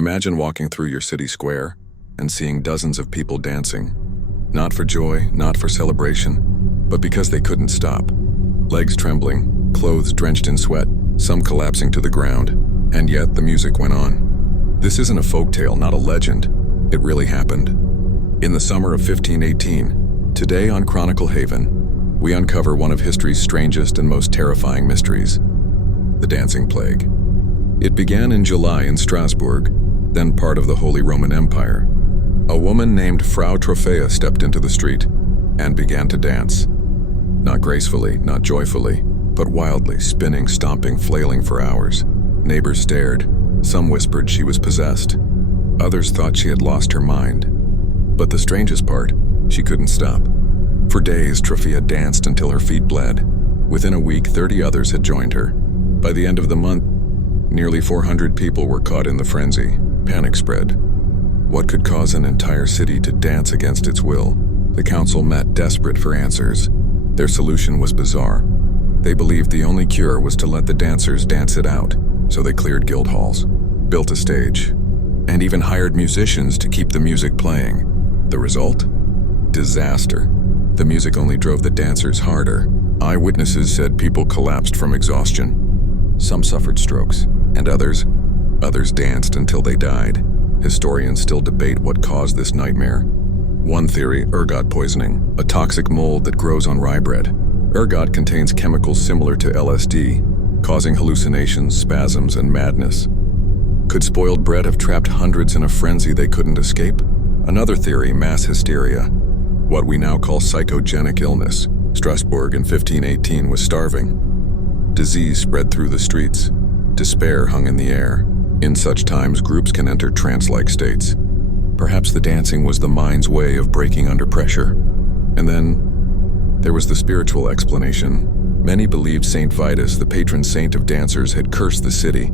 Imagine walking through your city square and seeing dozens of people dancing. Not for joy, not for celebration, but because they couldn't stop. Legs trembling, clothes drenched in sweat, some collapsing to the ground, and yet the music went on. This isn't a folktale, not a legend. It really happened. In the summer of 1518, today on Chronicle Haven, we uncover one of history's strangest and most terrifying mysteries: the Dancing Plague. It began in July in Strasbourg, then part of the Holy Roman Empire. A woman named Frau Trophea stepped into the street and began to dance. Not gracefully, not joyfully, but wildly, spinning, stomping, flailing for hours. Neighbors stared. Some whispered she was possessed. Others thought she had lost her mind. But the strangest part, she couldn't stop. For days, Trophea danced until her feet bled. Within a week, 30 others had joined her. By the end of the month, nearly 400 people were caught in the frenzy. Panic spread. What could cause an entire city to dance against its will? The council met, desperate for answers. Their solution was bizarre. They believed the only cure was to let the dancers dance it out, so they cleared guild halls, built a stage, and even hired musicians to keep the music playing. The result? Disaster. The music only drove the dancers harder. Eyewitnesses said people collapsed from exhaustion. Some suffered strokes, and others danced until they died. Historians still debate what caused this nightmare. One theory, ergot poisoning, a toxic mold that grows on rye bread. Ergot contains chemicals similar to LSD, causing hallucinations, spasms, and madness. Could spoiled bread have trapped hundreds in a frenzy they couldn't escape? Another theory, mass hysteria, what we now call psychogenic illness. Strasbourg in 1518 was starving. Disease spread through the streets. Despair hung in the air. In such times, groups can enter trance-like states. Perhaps the dancing was the mind's way of breaking under pressure. And then, there was the spiritual explanation. Many believed Saint Vitus, the patron saint of dancers, had cursed the city.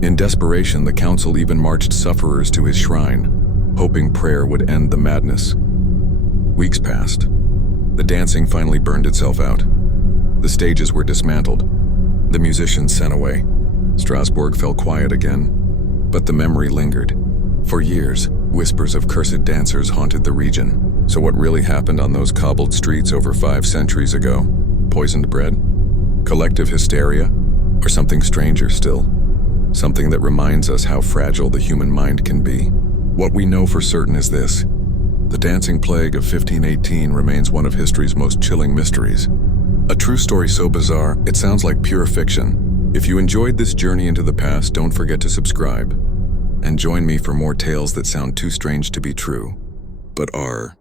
In desperation, the council even marched sufferers to his shrine, hoping prayer would end the madness. Weeks passed. The dancing finally burned itself out. The stages were dismantled. The musicians sent away. Strasbourg fell quiet again, but the memory lingered. For years, whispers of cursed dancers haunted the region. So what really happened on those cobbled streets over 5 centuries ago? Poisoned bread? Collective hysteria? Or something stranger still? Something that reminds us how fragile the human mind can be? What we know for certain is this: the Dancing Plague of 1518 remains one of history's most chilling mysteries. A true story so bizarre, it sounds like pure fiction. If you enjoyed this journey into the past, don't forget to subscribe. And join me for more tales that sound too strange to be true, but are.